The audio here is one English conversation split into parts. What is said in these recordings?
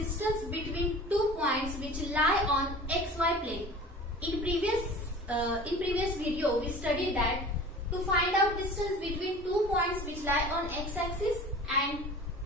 distance between two points which lie on xy plane. In previous video we studied that to find out distance between two points which lie on x-axis and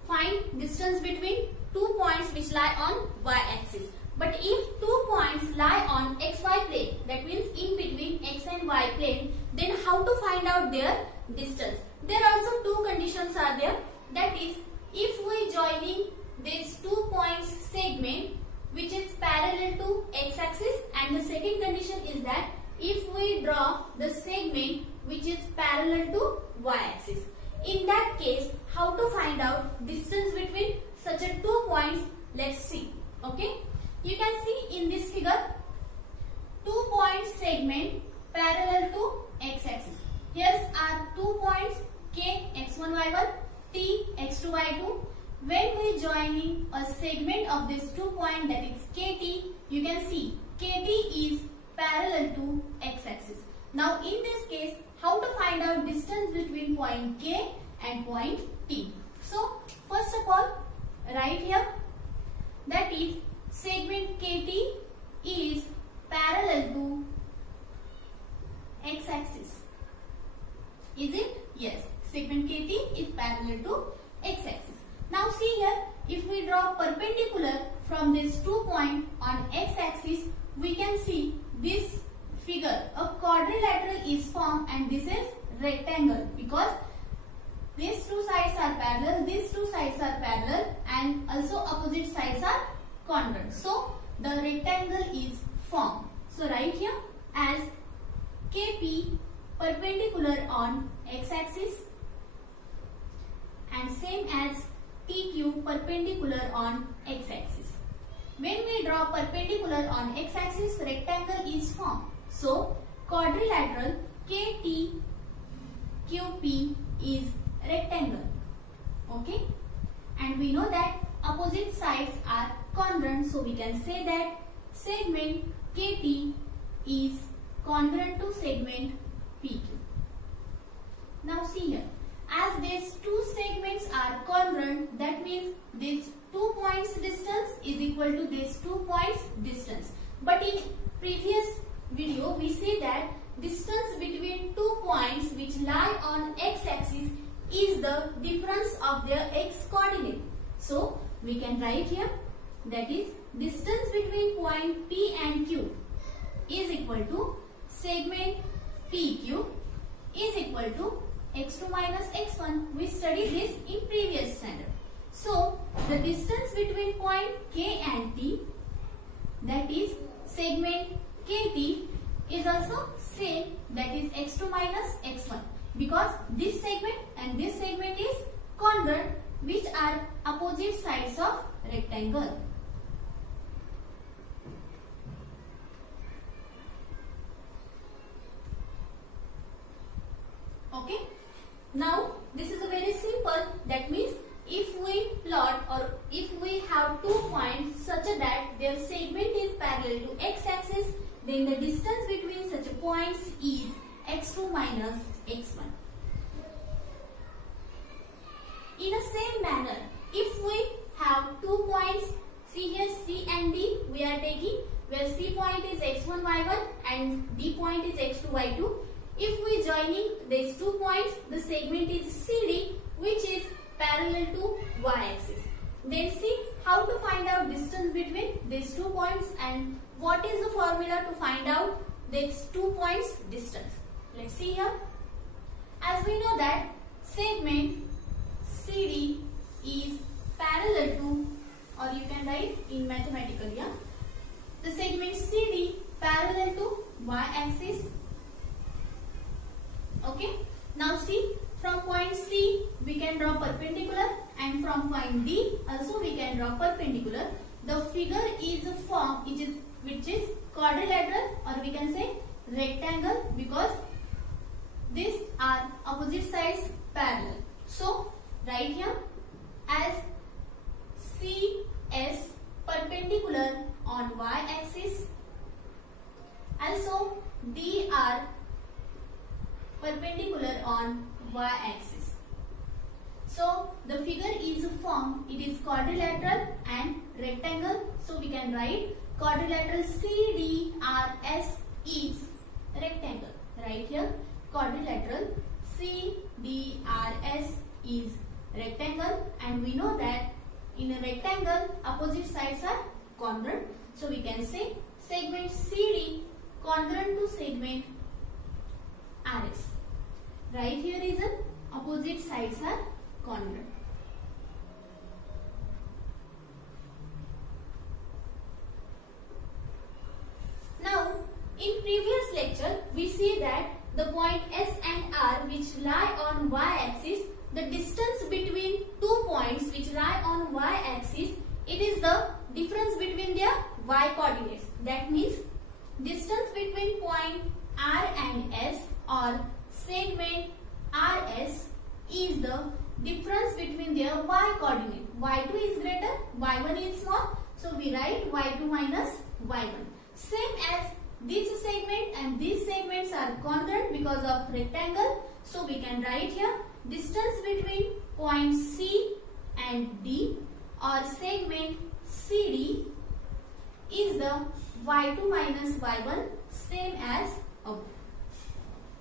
find distance between two points which lie on y-axis. But if two points lie on xy plane, that means in between x and y plane, then how to find out their distance? There are also two conditions are there. That is, if we joining these 2 points segment which is parallel to x-axis, and the second condition is that if we draw the segment which is parallel to y-axis. In that case, how to find out distance between such a 2 points? Let's see. Okay. You can see in this figure 2 point segment parallel to x-axis. Here are 2 points K x1 y1, T x2 y2. When we joining a segment of this 2 point, that is KT, you can see KT is parallel to x-axis. Now in this case, how to find out distance between point K and point T? So first of all, write here, that is segment KT is parallel to x-axis. Is it? Yes. Segment KT is parallel to x-axis. Now see here, if we draw perpendicular from this 2 point on x-axis, we can see this figure, a quadrilateral is formed and this is rectangle, because these two sides are parallel, these two sides are parallel, and also opposite sides are congruent. So the rectangle is formed. So write here as KP perpendicular on x-axis and same as PQ perpendicular on x-axis. When we draw perpendicular on x-axis, rectangle is formed. So quadrilateral KTQP is rectangle. Okay, and we know that opposite sides are congruent, so we can say that segment KT is congruent to segment PQ. Now see here, as these two segments are congruent, that means this 2 points distance is equal to this 2 points distance. But in previous video we see that distance between 2 points which lie on x-axis is the difference of their x coordinate. So we can write here, that is distance between point P and Q is equal to segment PQ is equal to x2 minus x1. We studied this in previous standard. So the distance between point K and T, that is segment KT, is also same, that is x2 minus x1, because this segment and this segment is congruent, which are opposite sides of rectangle. Okay. Now this is a very simple, that means if we plot or if we have 2 points such that their segment is parallel to x-axis, then the distance between such points is x2 minus x1. In the same manner, if we have 2 points, see here C and D we are taking, where C point is x1 y1 and D point is x2 y2. If we joining these 2 points, the segment is CD, which is parallel to y-axis. Then see how to find out distance between these 2 points and what is the formula to find out these 2 points distance. Let's see here. As we know that segment CD is parallel to, or you can write in mathematical, yeah, the segment CD parallel to y-axis. Okay. Now see, from point C we can draw perpendicular, and from point D also we can draw perpendicular. The figure is formed which is quadrilateral, or we can say rectangle, because these are opposite sides parallel. So write here as CS perpendicular on y-axis, also DR perpendicular on y-axis. So the figure is formed, it is quadrilateral and rectangle. So we can write quadrilateral CDRS is rectangle. Right here, quadrilateral CDRS is rectangle, and we know that in a rectangle opposite sides are congruent. So we can say segment CD congruent to segment RS. Right here is an opposite sides are congruent. Now, in previous lecture, we see that the point S and R which lie on y-axis, the distance between 2 points which lie on y-axis, it is the difference between their y-coordinates. That means, distance between point R and S or segment RS is the difference between their y-coordinate. y2 is greater, y1 is small. So, we write y2 minus y1. Same as this segment and these segments are congruent because of rectangle. So, we can write here distance between point C and D or segment CD is the y2 minus y1, same as above.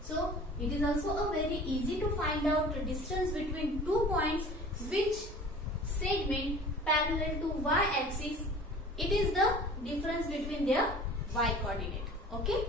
So, it is also a very easy to find out the distance between 2 points which segment parallel to y-axis. It is the difference between their y-coordinate. Okay.